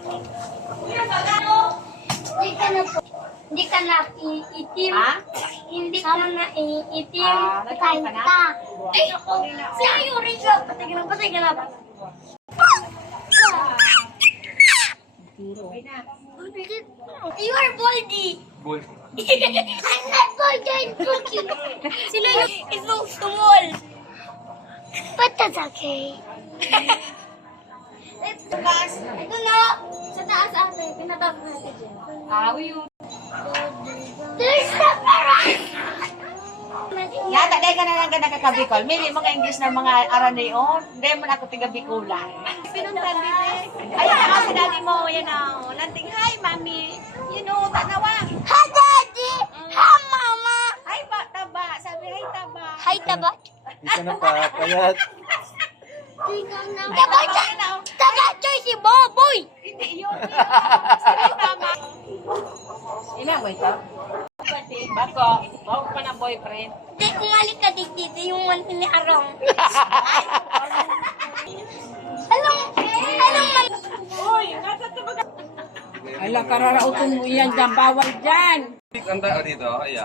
Hindi ka na po. Hindi ka na iitim. Ha? Hindi ka na iitim. Nagkain ka na? Ay, ako. Siya yung rin. Patay ka na ba? Your body. I'm not going to cook you. Sino yung isang tumol? But that's okay. Ito na. Sa taas ate. Pinatapos natin dyan. Yung... There's the parrot! Yata, dahil ka na lang nakakabikol. Mili mga English na mga aranayon. Dahil mo na ako tiga-bikulan. Pinuntan, bebe. Ayun na kasi dali mo. Yan o. Lanting, hi, mami. You know, tanawa. Hi, Daddy! Hi, Mama! Hi, taba. Sabi, hi, taba. Hi, Taba. Hindi ka na pa, kaya Taba, Choy, si Boboy! Hindi, yun. Sabi, tama. Ilan mo ito? Bako, huwag pa na boyfriend. Hindi, kumalik ka dito yung one ni Arong. Anong Uy, nasa taba ka. Ala, kararautin mo yan dyan. Bawal dyan. Anda dito, ayan.